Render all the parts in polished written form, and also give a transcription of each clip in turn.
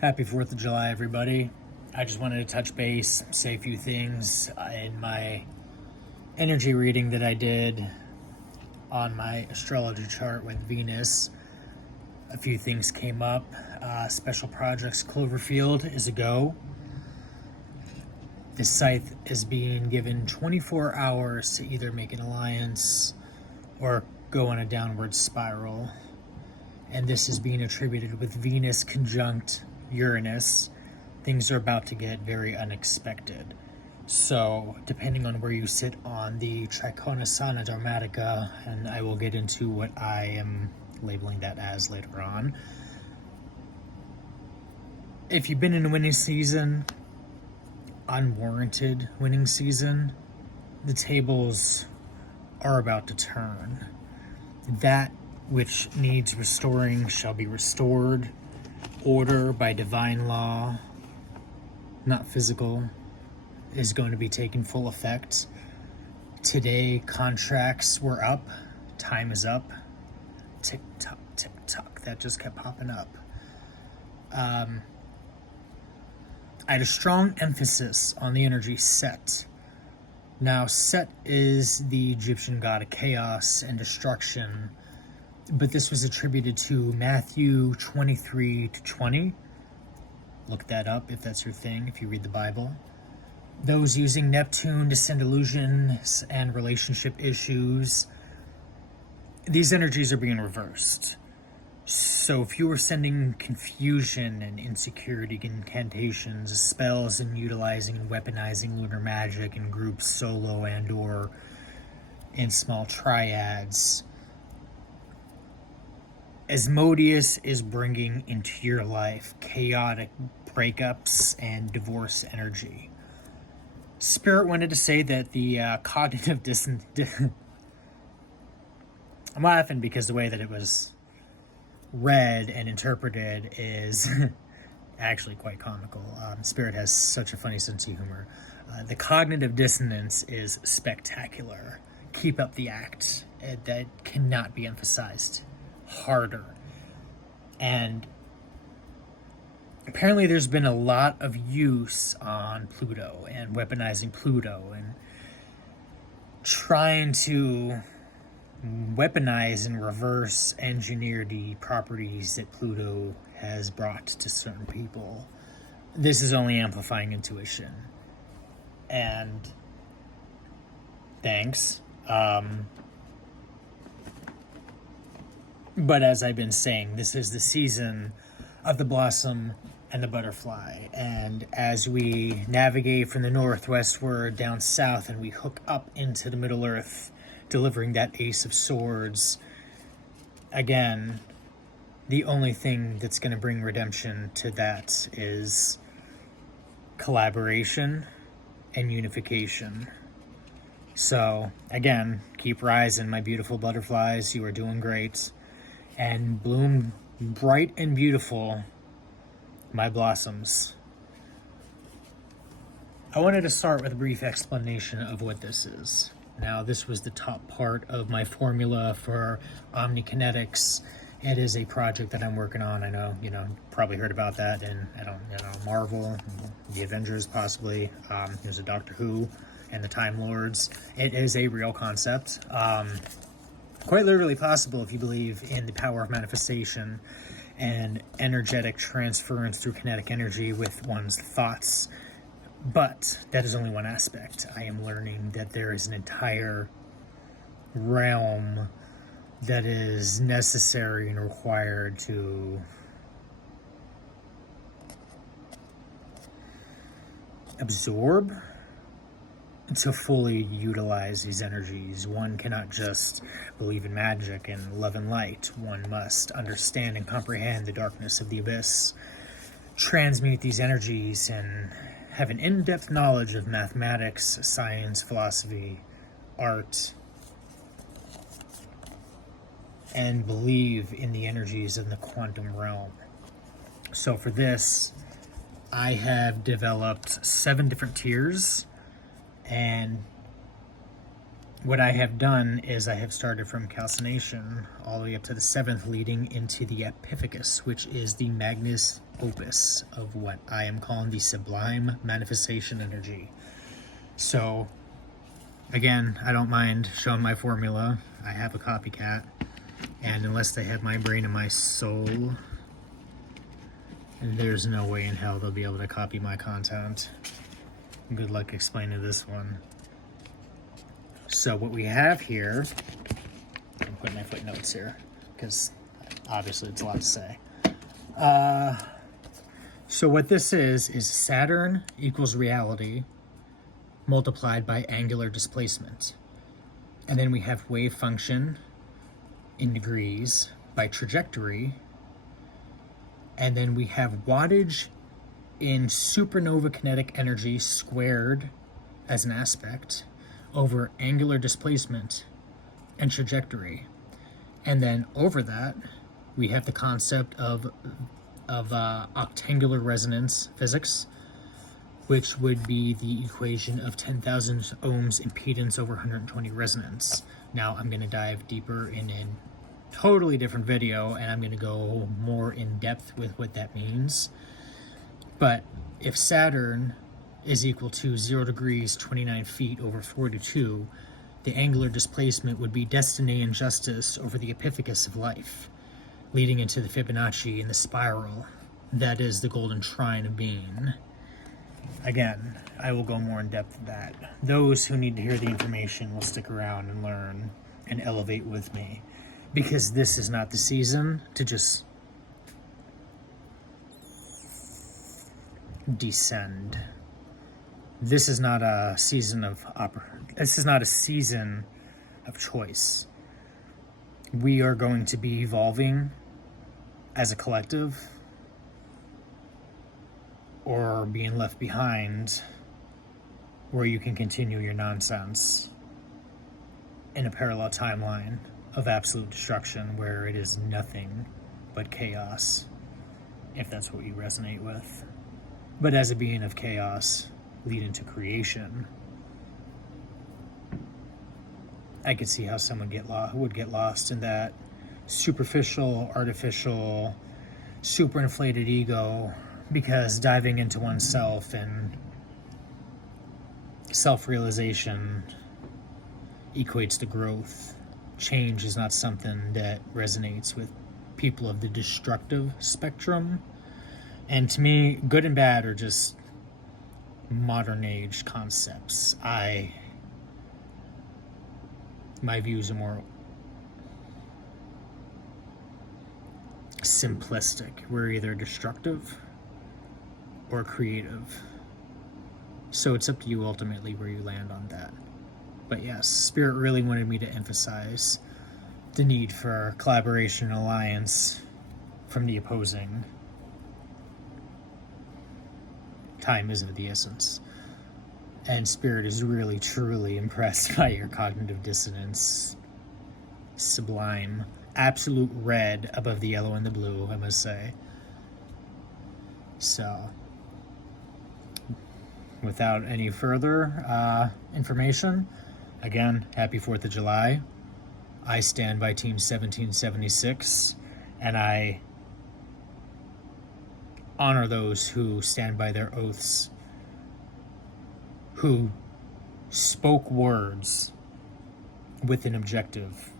Happy 4th of July, everybody. I just wanted to touch base, say a few things in my energy reading that I did on my astrology chart with Venus. A few things came up. Special Projects Cloverfield is a go. The scythe is being given 24 hours to either make an alliance or go on a downward spiral. And this is being attributed with Venus conjunct Uranus. Things are about to get very unexpected. So, depending on where you sit on the Trikonasana Dharmatica, and I will get into what I am labeling that as later on. If you've been in a winning season, unwarranted winning season, the tables are about to turn. That which needs restoring shall be restored. Order by divine law, not physical, is going to be taking full effect. Today, contracts were up. Time is up. Tick tock, tick tock. That just kept popping up. I had a strong emphasis on the energy Set. Now, Set is the Egyptian god of chaos and destruction, but this was attributed to Matthew 23-20. Look that up if that's your thing, if you read the Bible. Those using Neptune to send illusions and relationship issues, these energies are being reversed. So if you were sending confusion and insecurity incantations, spells, and utilizing and weaponizing lunar magic in groups, solo and or in small triads, Asmodeus is bringing into your life chaotic breakups and divorce energy. Spirit wanted to say that the cognitive dissonance... I'm laughing because the way that it was read and interpreted is actually quite comical. Spirit has such a funny sense of humor. The cognitive dissonance is spectacular. Keep up the act. That cannot be emphasized harder. And apparently there's been a lot of use on Pluto and weaponizing Pluto and trying to weaponize and reverse engineer the properties that Pluto has brought to certain people. This is only amplifying intuition. And thanks. But as I've been saying, this is the season of the blossom and the butterfly. And as we navigate from the northwestward down south and we hook up into the Middle Earth, delivering that Ace of Swords, again, the only thing that's going to bring redemption to that is collaboration and unification. So, again, keep rising, my beautiful butterflies. You are doing great. And bloom bright and beautiful, my blossoms. I wanted to start with a brief explanation of what this is. Now, this was the top part of my formula for Omnikinetics. It is a project that I'm working on. I know, probably heard about that in, Marvel, the Avengers possibly. There's a Doctor Who and the Time Lords. It is a real concept. Quite literally possible if you believe in the power of manifestation and energetic transference through kinetic energy with one's thoughts. But that is only one aspect. I am learning that there is an entire realm that is necessary and required to absorb, to fully utilize these energies. One cannot just believe in magic and love and light. One must understand and comprehend the darkness of the abyss, transmute these energies, and have an in-depth knowledge of mathematics, science, philosophy, art, and believe in the energies in the quantum realm. So for this, I have developed 7 different tiers, and what I have done is I have started from calcination all the way up to the 7th, leading into the epiphysis, which is the magnus opus of what I am calling the sublime manifestation energy. So again, I don't mind showing my formula. I have a copycat, and unless they have my brain and my soul, there's no way in hell they'll be able to copy my content. Good luck explaining this one. So what we have here, I'm putting my footnotes here because obviously it's a lot to say. So what this is Saturn equals reality multiplied by angular displacement. And then we have wave function in degrees by trajectory. And then we have wattage in supernova kinetic energy squared as an aspect over angular displacement and trajectory. And then over that, we have the concept of octangular resonance physics, which would be the equation of 10,000 ohms impedance over 120 resonance. Now I'm going to dive deeper in a totally different video, and I'm going to go more in depth with what that means. But if Saturn is equal to 0 degrees 29 feet over 42, the angular displacement would be destiny and justice over the epiphysis of life, leading into the Fibonacci and the spiral that is the golden trine of being. Again, I will go more in depth with that. Those who need to hear the information will stick around and learn and elevate with me, because this is not the season to just descend. This is not a season of this is not a season of choice. We are going to be evolving as a collective, or being left behind, where you can continue your nonsense in a parallel timeline of absolute destruction where it is nothing but chaos, if that's what you resonate with. But as a being of chaos leading to creation, I could see how someone would get lost in that superficial, artificial, super inflated ego, because diving into oneself and self-realization equates to growth. Change is not something that resonates with people of the destructive spectrum. And to me, good and bad are just modern age concepts. My views are more simplistic. We're either destructive or creative. So it's up to you ultimately where you land on that. But yes, Spirit really wanted me to emphasize the need for collaboration and alliance from the opposing. Time is of the essence. And Spirit is really, truly impressed by your cognitive dissonance. Sublime. Absolute red above the yellow and the blue, I must say. So, without any further information, again, happy 4th of July. I stand by Team 1776, and I honor those who stand by their oaths, who spoke words with an objective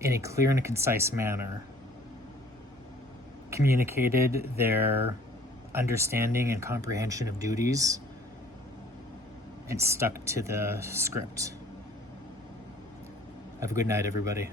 in a clear and concise manner, communicated their understanding and comprehension of duties, and stuck to the script. Have a good night, everybody.